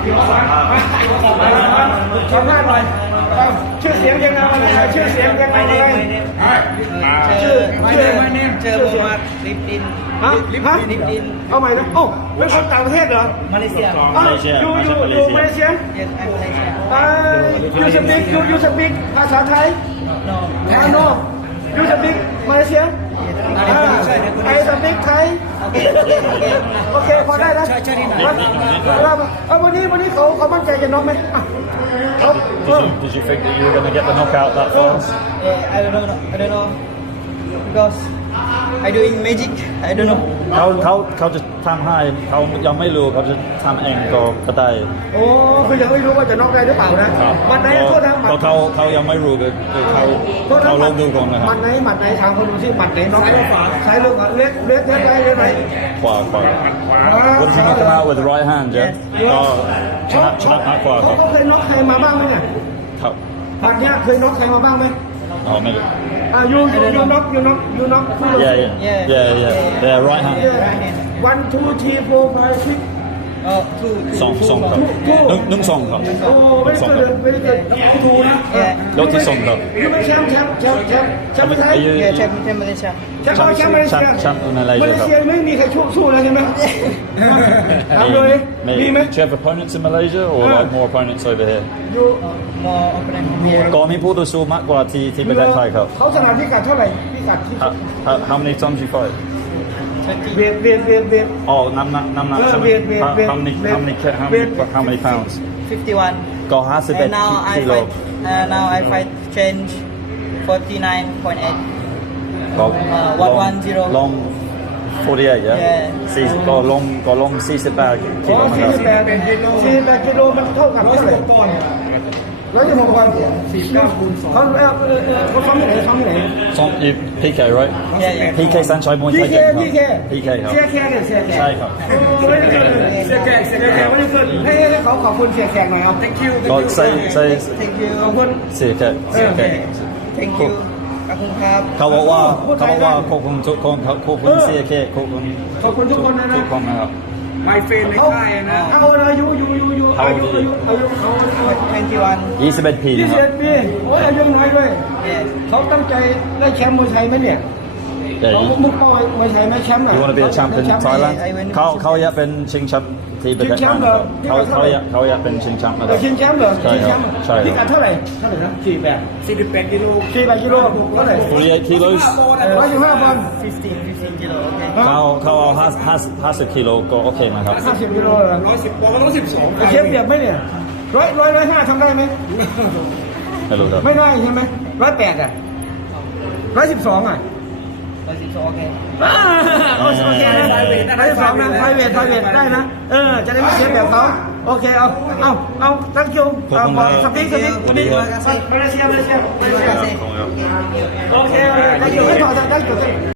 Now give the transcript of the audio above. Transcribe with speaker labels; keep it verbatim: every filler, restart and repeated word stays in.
Speaker 1: สัมภาษณ์หน่อยชื่อเสียงยังไงชื่อเสียงยังไงเลยชื่อชื่อ
Speaker 2: เจอประมาณลิปดิน
Speaker 1: ฮะฮะ
Speaker 2: ลิปดิน
Speaker 1: เอาใหม่นะโอ้เป็นคนต่างประเทศเหรอ
Speaker 2: มาเลเซีย
Speaker 1: อ๋ออยู่อยู่อยู่มาเลเซีย
Speaker 2: yes I'm Malaysia
Speaker 1: อ่ายูสปิกยูยูสปิกภาษาไทย
Speaker 2: no
Speaker 1: อ่าโนยูสปิกมาเลเซียอ่าไอสปิกไทย
Speaker 2: โอเคโอเคโอเค
Speaker 1: โอเคพอได้แล้วแล้วเอาวันนี้วันนี้เขาเขามั่นใจจะน็อกไหมอ่ะเขา
Speaker 3: Did you, did you think that you were going to get the knockout that fast?
Speaker 2: yeah I don't know I don't know because I doing magic I don't know
Speaker 3: เขาเขาเขาจะทำให้เขายังไม่รู้เขาจะทำเองก็ก็ได้
Speaker 1: โอ้คือยังไม่รู้ว่าจะน็อกได้หรือเปล่านะมันไหนโทษนะหมัด
Speaker 3: เขาเขายังไม่รู้เลยเขาเขาลองดูก่อนนะครับ
Speaker 1: มันไหนหมัดไหนทางคนดูซิหมัดไหนน็อกใช้เรื่องเล็กเล็กเล็กไรเล็กไร
Speaker 3: ขวาขวา What did you knock him out with the right hand? Yeah. ก็ชนะชนะนักขวาค
Speaker 1: เขา
Speaker 3: รับ
Speaker 1: เขาเคยน็อกใครมาบ้างไหมเนี่ย
Speaker 3: ครับ
Speaker 1: หมัดเนี้ยเคยน็อกใครมาบ้างไหม
Speaker 3: อ๋อไม่รู้
Speaker 1: อ่ายูยูยูน็อกยูน็อกยูน็อก
Speaker 3: Yeah yeah yeah yeah yeah right hand
Speaker 1: one two three four five six
Speaker 2: เออ two
Speaker 3: สองสองครับหนึ่งหนึ่งสองครับ
Speaker 1: โอ้ไม่เกิดไม่เกิดทูนะ
Speaker 3: ยกที่สองครับ
Speaker 1: ยูเป็นแชมป์แชมป์แชมป์แชมป์แชมป์ไทย
Speaker 2: yeah แชมป์แชมป์มาเลเซีย
Speaker 1: แชมป์แชมป์มาเลเซีย
Speaker 3: แชมป์มาเลเซีย
Speaker 1: มาเลเซียไม่มีใครสู้สู้เลยใช่ไหมทำเลยมีไหม
Speaker 3: Do you have opponents in Malaysia or like more opponents over here?
Speaker 1: ยู
Speaker 2: more opponent here
Speaker 3: ก็มีผู้ต่อสู้มากกว่าที่ที่ประเทศไทยครับ
Speaker 1: เขาสนามพิกัดเท่าไหร่พิกัดที่
Speaker 3: How, how, how many times you fight?
Speaker 1: เวียดเวียดเวียดเวียด
Speaker 3: อ๋อน้ำหนักน้ำหนัก
Speaker 1: เออ
Speaker 3: ใช่ไหม
Speaker 1: เวียดเวียด
Speaker 3: How
Speaker 1: เวียด
Speaker 3: how many
Speaker 1: เวียด
Speaker 3: how many how
Speaker 1: เวียด
Speaker 3: many how many pounds?
Speaker 2: fifty-one
Speaker 3: ก็ห้าสิบเอ็ด
Speaker 2: and now I
Speaker 3: กิโล
Speaker 2: fight uh, now I fight change forty-nine point eight
Speaker 3: ก็
Speaker 2: uh, one one zero
Speaker 3: ลงforty-eight yeah
Speaker 2: Yeah
Speaker 3: สี่ก็ลงก็ลงสี่สิบแปดกิ
Speaker 1: อ๋
Speaker 3: โล
Speaker 1: อ
Speaker 3: นะ
Speaker 1: สี่
Speaker 3: ครับ
Speaker 1: สิบแปดสี่สิบแปดกิโลมันเท่ากับเท่าไหร่ร้อยสิบหกวันสี่เก้าคูณสองเขาเออเออเออเขาซ้อมที่ไหนซ้อมที่ไหน
Speaker 3: สอง พี เค right
Speaker 2: yeah yeah
Speaker 3: พี เค สัญชัยมวย
Speaker 1: พี
Speaker 3: ไทย
Speaker 1: เค
Speaker 3: เก่งครับ
Speaker 1: พีเค
Speaker 3: พี เคครับ
Speaker 1: เสียแขกเนี่ยเสียแขก
Speaker 3: ใช่ครับ
Speaker 1: ไม่ได้เกิดเสียแขกเสียแขกไม่ได้เกิดให้ให้เขาขอบคุณเสียแขกหน่อยครับ thank you
Speaker 3: ก็ใส่ใส่
Speaker 2: thank you
Speaker 1: ขอบคุณ
Speaker 3: เสียแค่เสียแค่
Speaker 2: thank you ขอบคุณครับ
Speaker 3: เขาบอกว่าเขาบอกว่าขอบคุณทุกคนขอบคุณเสียแค่ขอบคุณ
Speaker 1: ขอบคุณทุกคนนะ
Speaker 3: ทุ
Speaker 1: นะ
Speaker 3: กคนนะครับ
Speaker 1: ไม่เฟนในค่ายนะเอาอายุอายุอายุอายุอายุอายุอายุเขา
Speaker 2: twenty-one
Speaker 3: ยี่สิบเอ็ดปี
Speaker 1: ยี่
Speaker 3: นะ
Speaker 1: สิบ
Speaker 3: ครั
Speaker 1: เอ็
Speaker 3: บ
Speaker 1: ดปีโอ้ยอายุน้อยด้วย
Speaker 2: yeah
Speaker 1: เขาตั้งใจได้แชมป์มวยไทยไหมเนี่ย
Speaker 3: Yeah,
Speaker 1: เขา
Speaker 3: you,
Speaker 1: มุ่งเป้ามวยไทยไหมแชมป์หน่อย
Speaker 3: you want to be a champ in Thailand? เขาเขาอยากเป็นชิงแชมป์ที่ประเทศไทยนะครับเขาเขาอยากเขาอยากเป็นชิงแชมป์นะค
Speaker 1: เอ
Speaker 3: รั
Speaker 1: อบ ชิงแชมป์เหรอ
Speaker 3: ใช่
Speaker 1: ชิง
Speaker 3: ค
Speaker 1: แช
Speaker 3: รับ
Speaker 1: มป์
Speaker 3: ใช่ครับ
Speaker 1: พิกัดเท่าไหร่เท่าไหร่นะสี่แปดสี่สิบแปดกิโลสี่แปดกิโลเท่าไหร่
Speaker 3: forty-eight kilos
Speaker 1: ร้อยสิบห้าปอนด์
Speaker 2: fifteen fifteen kilo okay
Speaker 3: เขาเขาเอาห้าห้าห้าสิบกิโลก็โอเคนะครับ
Speaker 1: ห้าสิบกิโลเหรอร้อยสิบปอนด์ร้อยสิบสองเชฟเปรียบไหมเนี่ยร้อยร้อยร้อยห้าทำได้ไหม
Speaker 3: ไม่รู้ครับ
Speaker 1: ไม่ได้ใช่ไหมร้อยแปดอ่ะร้อยสิบสองอ่ะ
Speaker 2: ร้อยสิบสองโอเค
Speaker 1: อ่าโอเคนะร้อยสิบสองนะไฟเวทไฟเวทได้นะเออจะได้ไม่เชฟแบบเขาโอเคเอาเอาเอาตั้งคิวเอาบอกสติ๊กสติ๊กสติ๊กมาเลเซียมาเลเซียมาเลเซียโอเคโอเคตั้งคิวให้พอตั้งคิว